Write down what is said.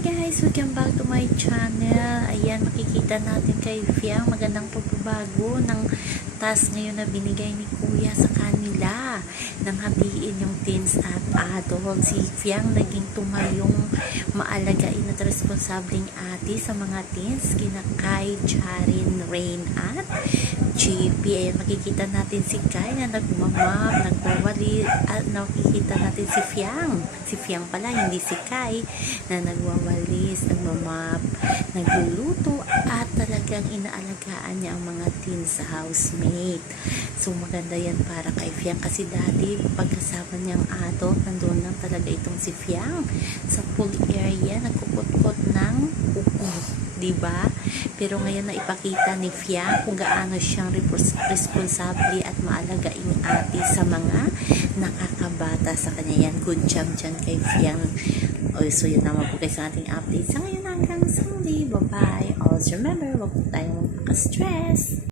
guys! Welcome back to my channel. Ayan, makikita natin kay Fiang magandang pagbabago ng task ngayon na binigay ni Kuya sa kanila nang hatiin yung teens at adult. Si Fiang naging tumayong maalagain at responsableng ate sa mga teens, kina Kai, Charin, Rain at JP. Ayan, makikita natin si Kai na nagmamap, nagwawali, at nakikita natin si Fiang. Si Fiang pala, hindi si Kai, na nagwawalis, nagmamap, nagluluto, at talagang inaalagaan niya ang mga teens sa housemate. So maganda yan para kay Fiang kasi dati pagkasama niyang adult, nandun lang talaga itong si Fiang sa pool area, nagkukot-kot ng upo, diba? Pero ngayon na ipakita ni Fiang kung gaano siyang responsable at maalagaing ate sa mga nakakabata sa kanya. Yan, good job dyan kay Fiang. So yun naman po guys ang ating update sa ngayon hanggang sa muli. Bye bye. Always remember, wag po tayong magpaka-stress.